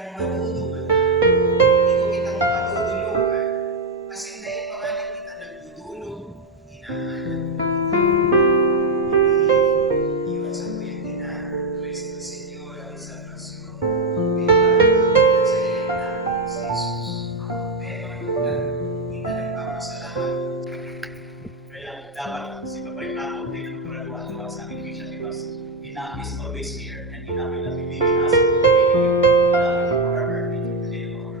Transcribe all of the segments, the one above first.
Madudulog na. Hindi ko kitang madudulugan. Kasi dahil pangalan kita nagdudulog, hinahanap mo kita. Iwan sa kuya din na, Cristo Señor, ay salvasyon. May parang sa iyan namin si Jesus. May mga lugar, kita nagpapasalamat. Kaya dapat si Babay Nato ay nagparaduan sa aking vision because enough is always here and enough will not be leaving us. Enough is forever. Today, everyone.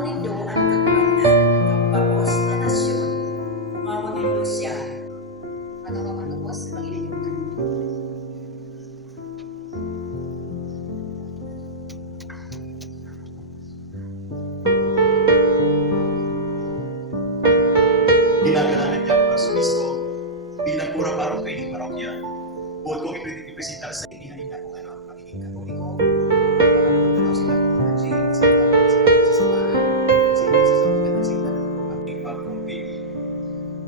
Nindo ang katurunan, ang babos na nasyon, umawag nindo siya. Matawag ang lubos sa Panginoon. Ginagalangan niya ang Arsobispo bilang pura parokya ng parokya. Buod kong ipresenta sa Hindi na kung ano ang pagiging Katoliko. Ano sila kung mga James, sila sa simbahan, sila sa sabugan ng simbahan ng aming pagkumpil.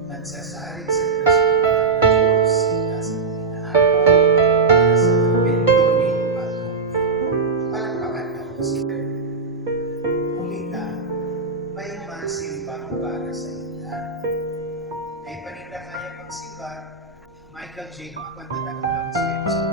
nagsasarin sa grasya ng Diyos, sila sa pinaako, para sa trabento ni pagkumpil. Palakpakan na po sila. Muli ka, may masimbang para sa ita. May paninda kaya magsimba, Michael J. Kapantatagal ng Espiritu Santo.